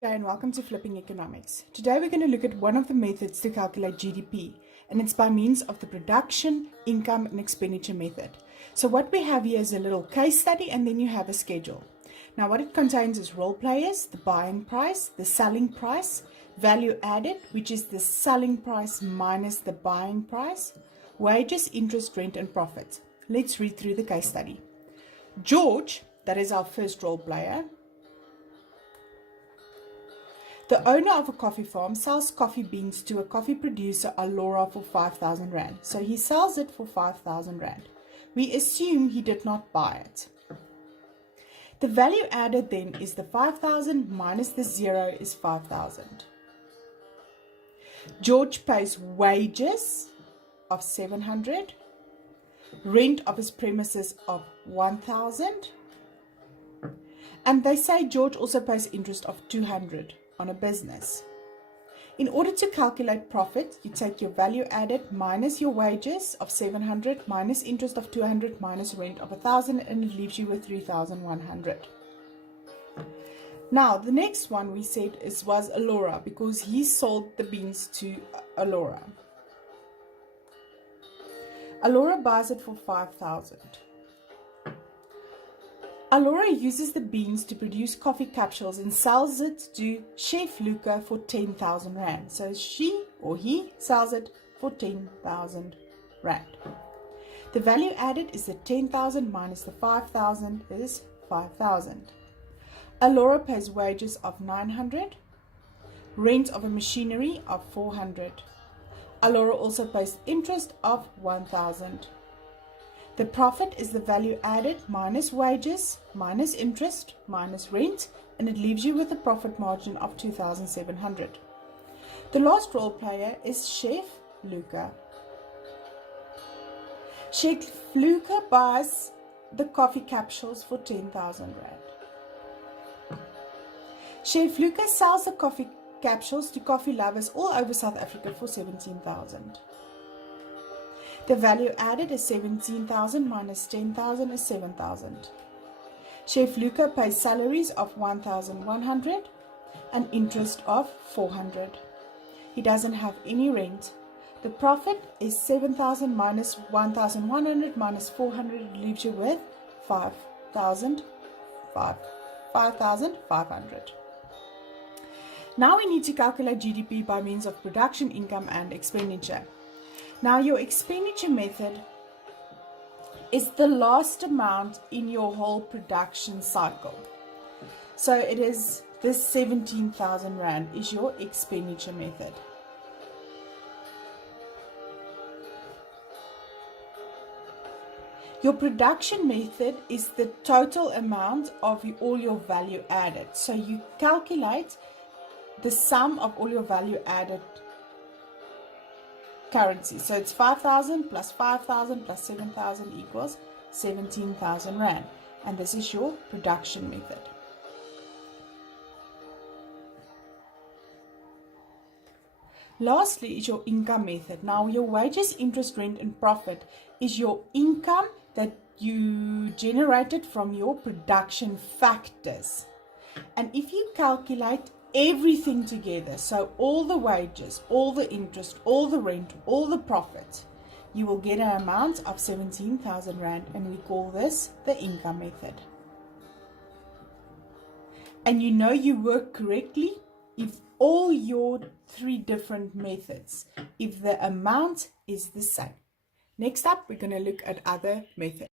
Hello and welcome to Flipping Economics. Today we're going to look at one of the methods to calculate GDP, and it's by means of the production, income and expenditure method. So what we have here is a little case study, and then you have a schedule. Now what it contains is role players, the buying price, the selling price, value added, which is the selling price minus the buying price, wages, interest, rent and profit. Let's read through the case study. George, that is our first role player, the owner of a coffee farm sells coffee beans to a coffee producer, Alora, for 5,000 Rand. So he sells it for 5,000 Rand. We assume he did not buy it. The value added then is the 5,000 minus the 0 is 5,000. George pays wages of 700, rent of his premises of 1,000, and they say George also pays interest of 200 on a business. In order to calculate profit, you take your value added minus your wages of 700 minus interest of 200 minus rent of 1,000, and it leaves you with 3,100. Now the next one we said was Alora, because he sold the beans to Alora. Alora buys it for 5,000. Alora uses the beans to produce coffee capsules and sells it to Chef Luca for 10,000 Rand. So she or he sells it for 10,000 Rand. The value added is the 10,000 minus the 5,000 is 5,000. Alora pays wages of 900, rent of a machinery of 400. Alora also pays interest of 1,000. The profit is the value added minus wages, minus interest, minus rent, and it leaves you with a profit margin of 2,700. The last role player is Chef Luca. Chef Luca buys the coffee capsules for 10,000 Rand. Chef Luca sells the coffee capsules to coffee lovers all over South Africa for 17,000. The value added is 17,000 minus 10,000 is 7,000. Chef Luca pays salaries of 1,100 and interest of 400. He doesn't have any rent. The profit is 7,000 minus 1,100 minus 400 leaves you with 5,500. Now we need to calculate GDP by means of production, income and expenditure. Now your expenditure method is the last amount in your whole production cycle. So it is this 17,000 Rand is your expenditure method. Your production method is the total amount of all your value added. So you calculate the sum of all your value added currency. So it's 5,000 plus 5,000 plus 7,000 equals 17,000 Rand. And this is your production method. Lastly is your income method. Now your wages, interest, rent and profit is your income that you generated from your production factors. And if you calculate everything together, so all the wages, all the interest, all the rent, all the profit, you will get an amount of 17,000 Rand, and we call this the income method. And you know you work correctly if all your three different methods, if the amount is the same. Next up, we're going to look at other methods.